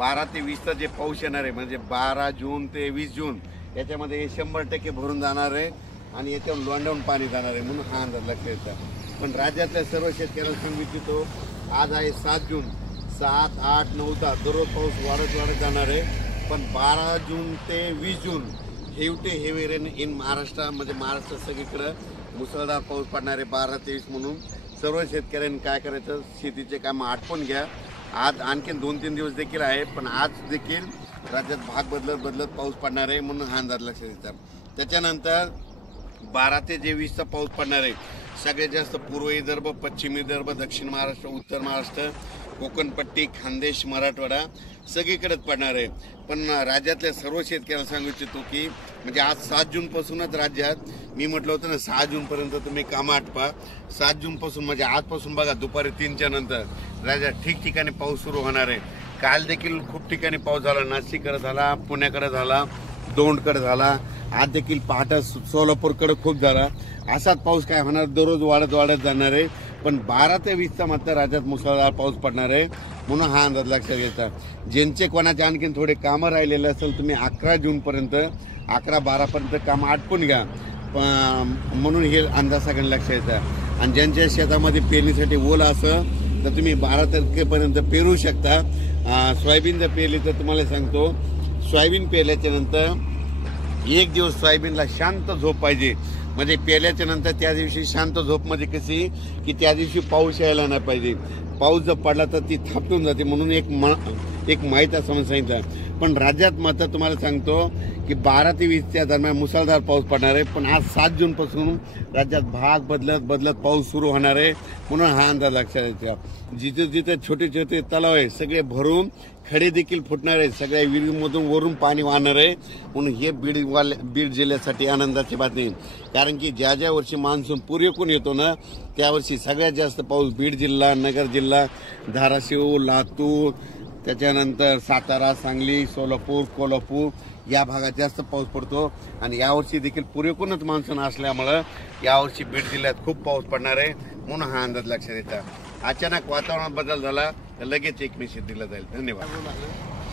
12 ते 20चा जे पाऊस येणार आहे म्हणजे 12 जून ते 20 जून याच्यामध्ये 100% भरून जाणार आहे आणि याच्यावर लोंढावून पाणी जाणार आहे म्हणून हा अंदाज लक्षात येतो। पण राज्यातल्या सर्व शेतकऱ्यांना सांगू इच्छितो, आज आहे 7 जून, 7, 8, 9 दररोज पाऊस वाढत जाणार आहे। पण 12 जून ते 20 जून हेवी रेन इन महाराष्ट्र म्हणजे महाराष्ट्र सगळीकडे मुसळधार पाऊस पडणार आहे 12 ते 20 म्हणून सर्व शेतकऱ्यांनी काय करायचं, शेतीचे काम आटपून घ्या। आज आणखीन 2-3 दिवस देखील आहे, पण आज देखील राज्यात भाग बदलत पाऊस पडणार आहे म्हणून हा अंदाज लक्षात येतात। त्याच्यानंतर 12 ते 20चा पाऊस पडणार आहे। सगळ्यात जास्त पूर्व विदर्भ, पश्चिम विदर्भ, दक्षिण महाराष्ट्र, उत्तर महाराष्ट्र, कोकणपट्टी, खानदेश, मराठवाडा सगळीकडेच पडणार आहे। पण राज्यातल्या सर्व शेतकऱ्यांना सांगू इच्छितो की म्हणजे आज 7 जून पासूनच राज्यात मी म्हटलं होतं ना 6 जून पर्यंत तुम्ही कामं आटपा। 7 जून पासून म्हणजे आजपासून बघा दुपारी 3च्या नंतर राज्यात ठिकठिकाणी पाऊस सुरू होणार आहे। काल देखील खूप ठिकाणी पाऊस झाला, नाशिककडे झाला, पुण्याकडे झाला, दौंडकडे झाला, आज देखील पहाटे सोलापूरकडे खूप झाला। असाच पाऊस काय होणार, दररोज वाढत जाणार आहे। पण 12 ते 20चा मात्र राज्यात मुसळधार पाऊस पडणार आहे म्हणून हा अंदाज लक्षात घ्यायचा। ज्यांचे कोणाचे आणखीन थोडे कामं राहिलेले असेल तुम्ही 11 जून पर्यंत 11-12 पर्यंत कामं आटपून घ्या म्हणून हे अंदाज सगळ्यांना लक्षात घ्यायचा। आणि ज्यांच्या शेतामध्ये पेरणीसाठी ओल असं तर तुम्ही 12 तारखेपर्यंत पेरू शकता। सोयाबीन जर पेरली तर तुम्हाला सांगतो, सोयाबीन पेरल्याच्या नंतर 1 दिवस सोयाबीनला शांत झोप पाहिजे। म्हणजे पेरल्याच्या नंतर त्या दिवशी शांत झोप म्हणजे कशी की त्या दिवशी पाऊस यायला नाही पाहिजे। पाऊस जर पडला तर ती थापटून जाते म्हणून एक माहीत असं सांगितलं। पण राज्यात मात्र तुम्हाला सांगतो की 12 ते 20च्या दरम्यान मुसळधार पाऊस पडणार आहे। पण आज 7 जून पासून राज्यात भाग बदलत पाऊस सुरू होणार आहे म्हणून हा अंदाज लक्षात येतो। जिथे छोटे तलाव आहे सगळे भरून खडे देखील फुटणार आहे, सगळ्या विहिरीमधून वरून पाणी वाहणार आहे म्हणून हे बीड जिल्ह्यासाठी आनंदाची बातमी। कारण की ज्या वर्षी मान्सून पुरेपूर येतो ना त्या वर्षी सगळ्यात जास्त पाऊस बीड जिल्हा, नगर जिल्हा, धाराशिव, लातूर, त्याच्यानंतर सातारा, सांगली, सोलापूर, कोल्हापूर या भागात जास्त पाऊस पडतो। आणि यावर्षी देखील पुरेपूरच मान्सून असल्यामुळं यावर्षी बीड जिल्ह्यात खूप पाऊस पडणार आहे म्हणून हा अंदाज लक्षात येतात। अचानक वातावरणात बदल झाला तर लगेच एक मेसेज दिला जाईल। धन्यवाद।